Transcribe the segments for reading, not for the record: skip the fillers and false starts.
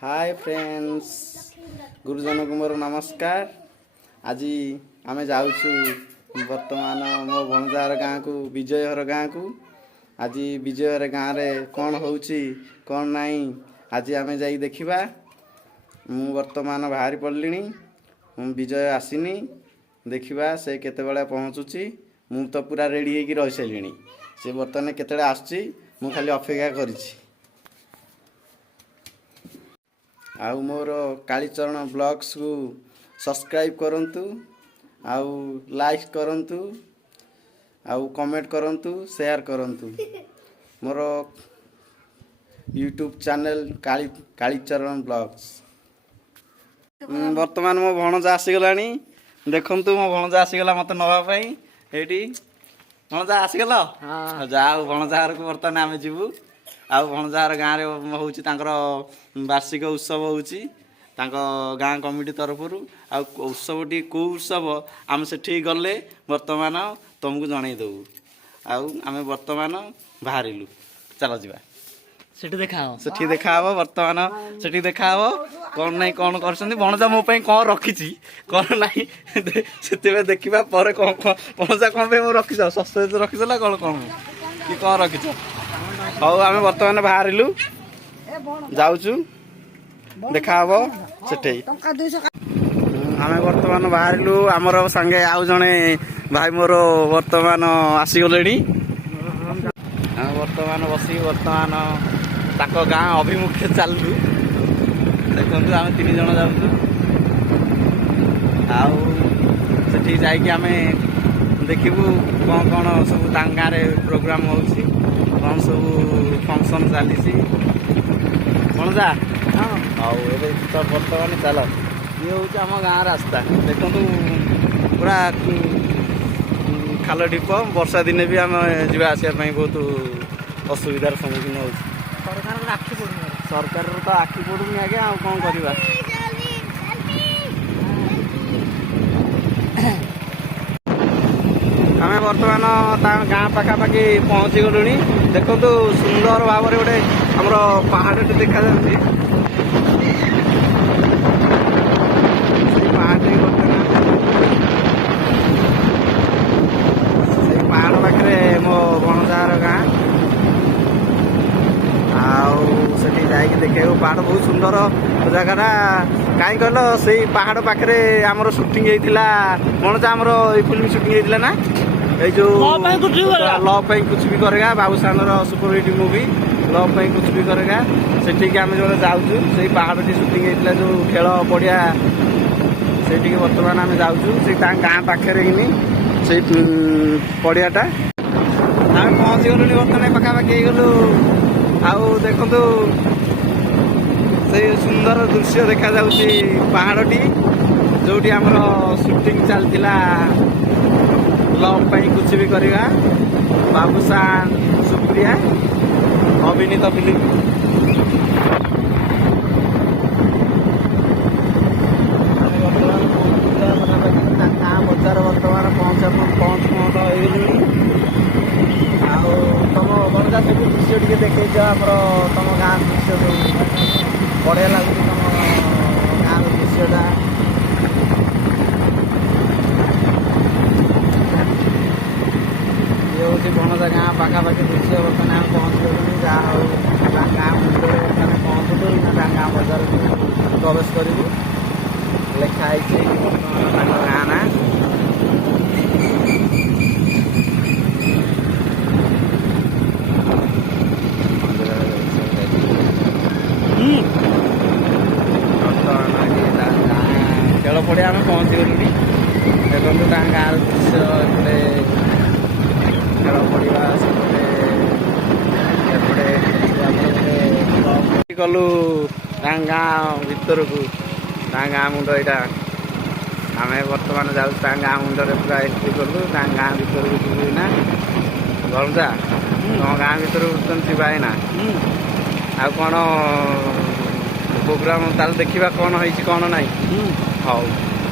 Hi friends गुरुजन को मोर नमस्कार। आज आमे जाऊछु वर्तमान मो भणजार गाँ को विजयहर गाँ को। आज विजयहर गाँ रे कौन होउची कौन नहीं आज आमे जाई देखिबा। मु वर्तमान बाहरी पड़लिनी विजय आसीनी देखिबा से केते बेला पहुँचुची। मु तो पूरा रेडी हेकी रहि सैलिनी से वर्तमान केते आसुची मु खाली अपेक्षा करिछि। आउ मोर कालीचरण ब्लॉग्स को सब्सक्राइब करंतु आउ लाइक करंतु आउ कमेंट करंतु शेयर करंतु। मोर यूट्यूब चैनल कालीचरण ब्लॉग्स। वर्तमान मो भणजा आसीगलानी देखंतु मो भणजा आसीगला मते नवा पई एठी भणजा आसीगला। हां जाऊ भणजार को वर्तमान आमे जिवु। आ भणजार गाँ रे होउची तांकर वार्षिक उत्सव होउची तांको गाँ कमिटी तरफ आ उत्सव टी को उत्सव आम सेठी गले वर्तमान तुमको जणै दउ। आउ आमे वर्तमान बाहरिलु चलो जिबा सेठी देखाव वर्तमान सेठी देखाव कौन नहीं कौन करछन्ती भणजा मो पई कोन रखिची कोन नाही सेतेबे देखिबा परे कोन भणजा कोन पे मो रखिछ सस्ते रखिछला कोन कोन की कोन रखिछ। हौ आमे वर्तमान बाहरिलु जाउछु देखा हबो सेठै। आमे वर्तमान बाहरिलु हमर संगे आउ जणे भाई मोर वर्तमान आसी गलेडी। हम वर्तमान बसी वर्तमान ताको गाँ अभिमुखे चाललु देखंतु आमे 3 जण जाउछु। आउ सेठी जाई कि आमे देखिबु कोन कोन सब तांगा रे प्रोग्राम होउची कौन सब फंक्शन चली भणजा। हाँ ए तो बर्तमान चल ये हूँ आम गाँ रास्ता देखु पूरा खाल ढीप वर्षा दिने भी आम जा बहुत असुविधार सम्मुखीन हो। सरकार तो आखि पड़ूनी आज्ञा आ कौन करवा। आमे वर्तमान गाँ पाखापाखि पहुँची गलु। देखु सुंदर भाव में गोटे आमर पहाड़ टी देखा पहाड़ पाखे मो भणजार गाँ आठी जाकि देखे पहाड़ बहुत सुंदर जगह कहीं कहल से पहाड़ पाखे आमर सुटिंग होता भणजा आमर फिल्म सुटिंग होता ना ये जो लव पे कुछ भी करेगा बाबूसान सुपर हिट मूवी लव पे कुछ भी करेगा सेठी आम जो जाऊँ से पहाड़ टी सुटिंग होता जो खेल पड़िया से बर्तमान आम जाऊँ से गाँ पाखे से पड़ियाटा आम पहुँची गलु बर्तमान पाखापाखि गलु। आउ देखु से सुंदर दृश्य देखा पहाड़टी जो आमर सुटिंग चलता लव पे कुछ भी करेगा बाबूसान सुप्रिया अभिनीत फिल्म। गाँ बजार बर्तमान पहुँच तुम भणजा सब दृश्य टे देखे आमर तुम गाँ दृश्य सब बढ़िया लगुच तुम गाँ दृश्यटा। भणजा गाँ पाखापाखि दृश्य बर्तमान आम पहुँच गलु। जहाँ हो गाँ मुंडे बर्तमान पहुँचलु गाँ बजार प्रवेश करूँ लिखाई बर्तमान गाँ ना खेल पड़िया आम पहुँची गलु। देखो गाँ दृश्य एपटे खेल पड़ा सेपटे गलु गाँ भर को गाँ मुंड यहाँ आम बर्तमान जाऊँ गाँ मुंडे पूरा एंट्री कलु गाँ भर को जीवु ना भणजा गाँ भर जावा ना आ कौन प्रोग्राम ताल देखा कौन होती कौन ना। हाँ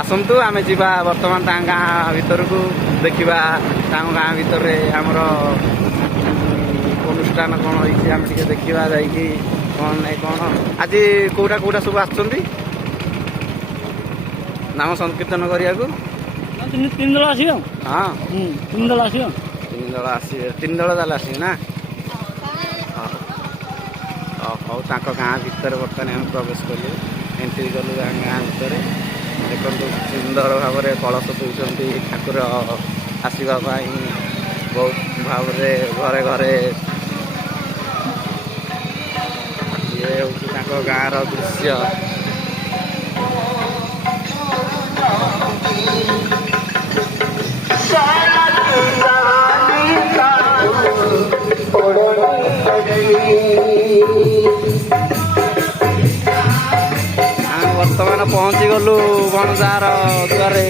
आसतु आम जा बर्तमान गाँ भर को देखा गाँ भर आमर अनुष्ठान ଅନୁଷ୍ଠାନ କ'ଣ ହେଇଛି ଆମେ ଟିକେ ଦେଖିବା ଯାଇକି କ'ଣ ନାଇଁ କ'ଣ। ଆଜି କୋଉଟା କୋଉଟା ସବୁ ଆସୁଛନ୍ତି ନାମ ସଂକୀର୍ତ୍ତନ କରିବାକୁ? 3 ଦଳ ଆସିବ। ହଁ 3 ଦଳ ଆସିବ। 3 ଦଳ ଆସିବେ। 3 ଦଳ ତାହେଲେ ଆସିବେ ନା? ହଉ ତାଙ୍କ ଗାଁ ଭିତରେ ବର୍ତ୍ତମାନ ଆମେ ପ୍ରବେଶ କଲୁ, ଏଣ୍ଟ୍ରି କଲୁ ଗାଁ ଭିତରେ। ଦେଖନ୍ତୁ ସୁନ୍ଦର ଭାବରେ କଳସ ଦେଉଛନ୍ତି ଠାକୁର ଆସିବା ପାଇଁ, ବହୁତ ଭାବରେ ଘରେ ଘରେ। ଇଏ ହେଉଛି ତାଙ୍କ ଗାଁର ଦୃଶ୍ୟ। ଆମେ ବର୍ତ୍ତମାନ ପହଞ୍ଚି ଗଲୁ ଭଣଜାର ଦ୍ୱାରେ।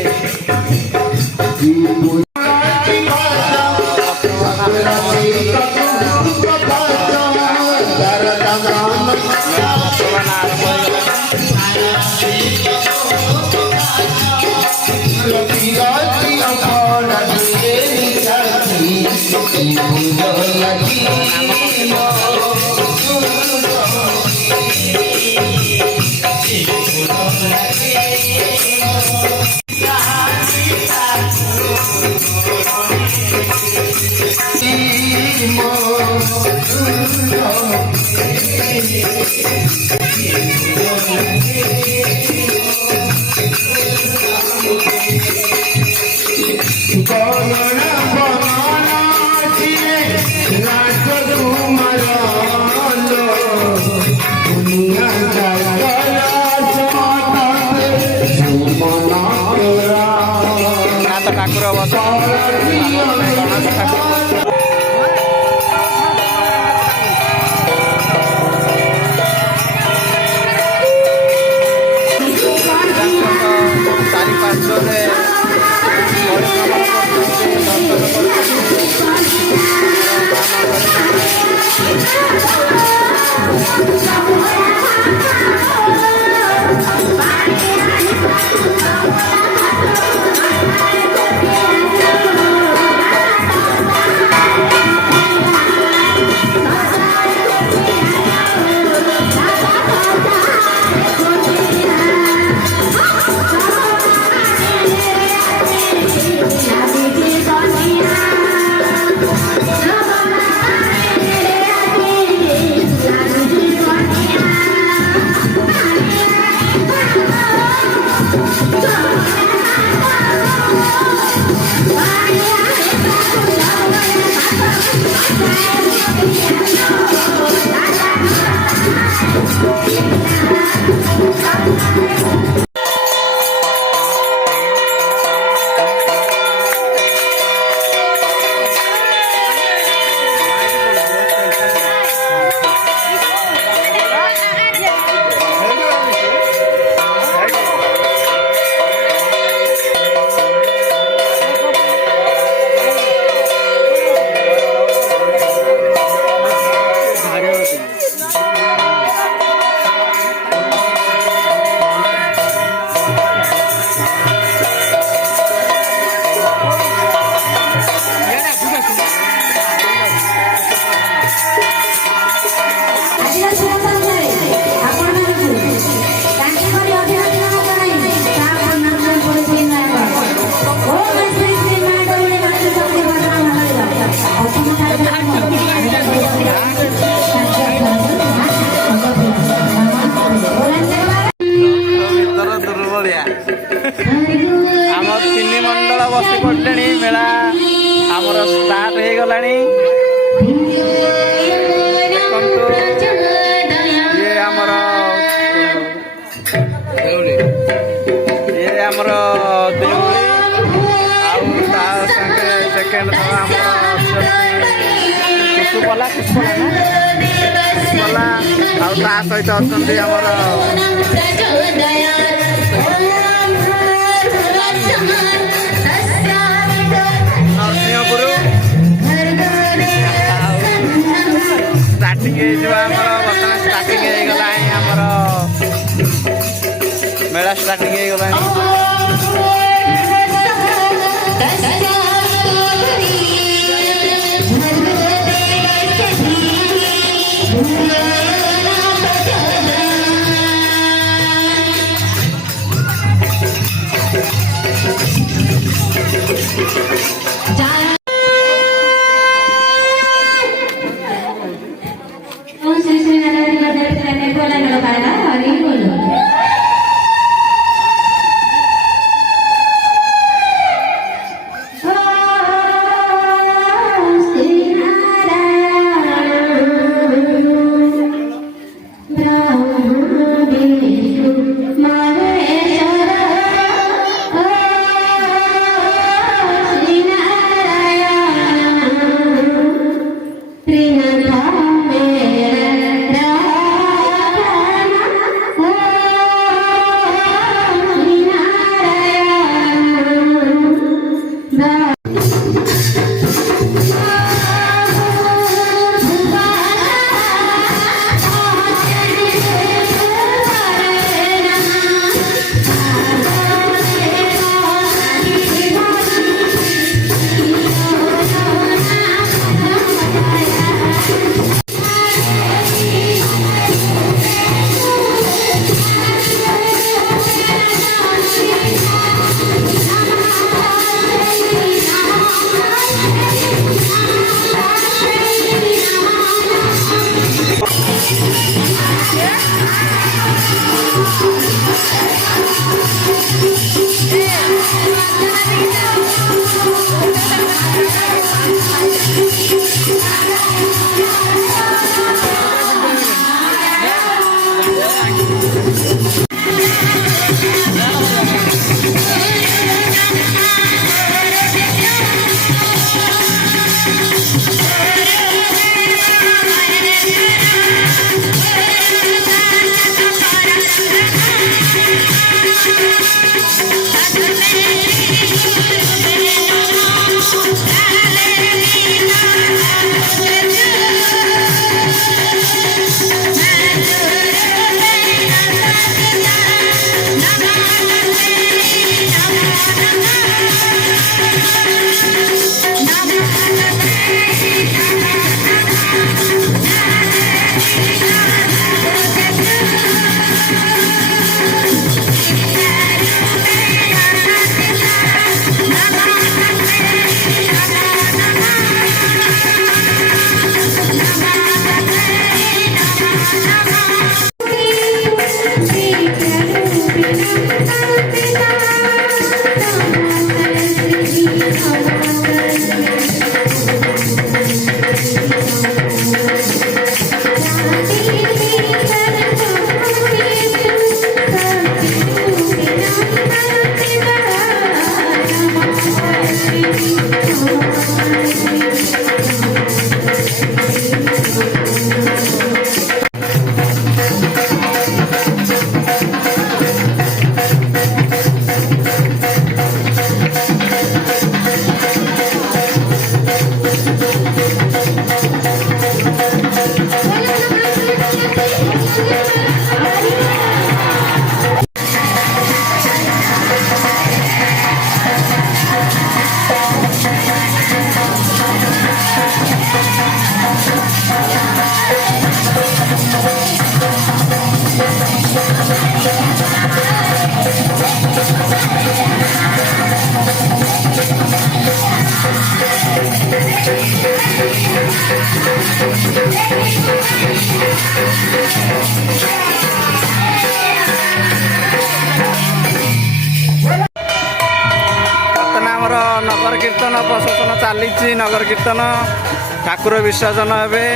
ଠାକୁର ବସ ଗଣେଶ ଠାକୁର ଚାରି ପାର୍ଶ୍ୱରେ ଆମର 3 ମଣ୍ଡଳ ବସି ପଡ଼ିଲେଣି। ମେଳା ଆମର ଷ୍ଟାର୍ଟ ହେଇଗଲାଣି। ଦେଖନ୍ତୁ ଇଏ ଆମର ଦେଉଳି, ଆଉ ତା ସାଙ୍ଗେ ସେକେଣ୍ଡ ଆମର କୁସୁପଲା ଆଉ ତା ସହିତ ଅଛନ୍ତି ଆମର ନରସିଂହପୁର। ଷ୍ଟାର୍ଟିଂ ହେଇଯିବ ଆମର ବର୍ତ୍ତମାନ ଷ୍ଟାର୍ଟିଂ ହେଇଗଲାଣି। ଆମର ମେଳା ଷ୍ଟାର୍ଟିଂ ହେଇଗଲାଣି। ବର୍ତ୍ତମାନ ଆମର ନଗର କୀର୍ତ୍ତନ ପ୍ରଶାସନ ଚାଲିଛି। ନଗର କୀର୍ତ୍ତନ ଠାକୁର ବିସର୍ଜନ ହେବେ।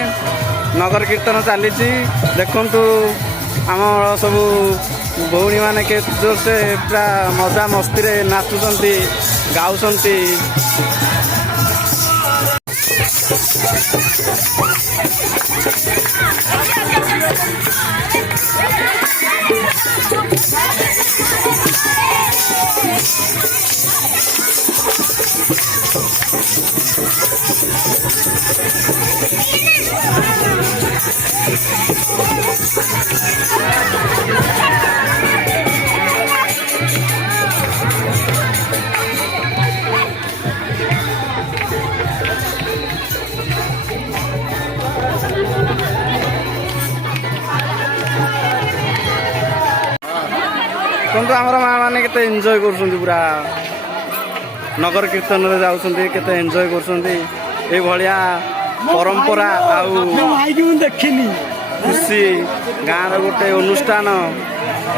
ନଗର କୀର୍ତ୍ତନ ଚାଲିଛି। ଦେଖନ୍ତୁ ଆମର ସବୁ ଭଉଣୀମାନେ କେତେ ଜୋରସେ ପୁରା ମଜା ମସ୍ତିରେ ନାଚୁଛନ୍ତି, ଗାଉଛନ୍ତି। ଦେଖନ୍ତୁ ଆମର ମା ମାନେ କେତେ ଏନ୍ଜୟ କରୁଛନ୍ତି, ପୁରା ନଗର କୀର୍ତ୍ତନରେ ଯାଉଛନ୍ତି, କେତେ ଏନ୍ଜୟ କରୁଛନ୍ତି। ଏଇଭଳିଆ ପରମ୍ପରା ଆଉ ଦେଖିନି ଖୁସି ଗାଁର ଗୋଟେ ଅନୁଷ୍ଠାନ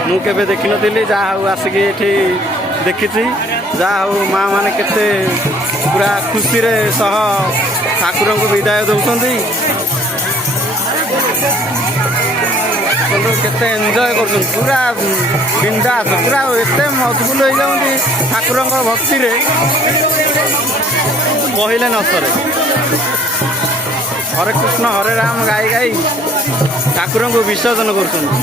ମୁଁ କେବେ ଦେଖିନଥିଲି। ଯାହା ହଉ ଆସିକି ଏଠି ଦେଖିଛି। ଯାହା ହଉ ମା ମାନେ କେତେ ପୁରା ଖୁସିରେ ସହ ଠାକୁରଙ୍କୁ ବିଦାୟ ଦେଉଛନ୍ତି। କେତେ ଏନ୍ଜୟ କରୁଛନ୍ତି, ପୁରା ବିନ୍ଦାସ, ପୁରା ଏତେ ମଜବୁତ ହେଇଯାଉଛି ଠାକୁରଙ୍କ ଭକ୍ତିରେ କହିଲେ ନ ସରେ। ହରେ କୃଷ୍ଣ ହରେ ରାମ ଗାଇ ଗାଇ ଠାକୁରଙ୍କୁ ବିସର୍ଜନ କରୁଛନ୍ତି।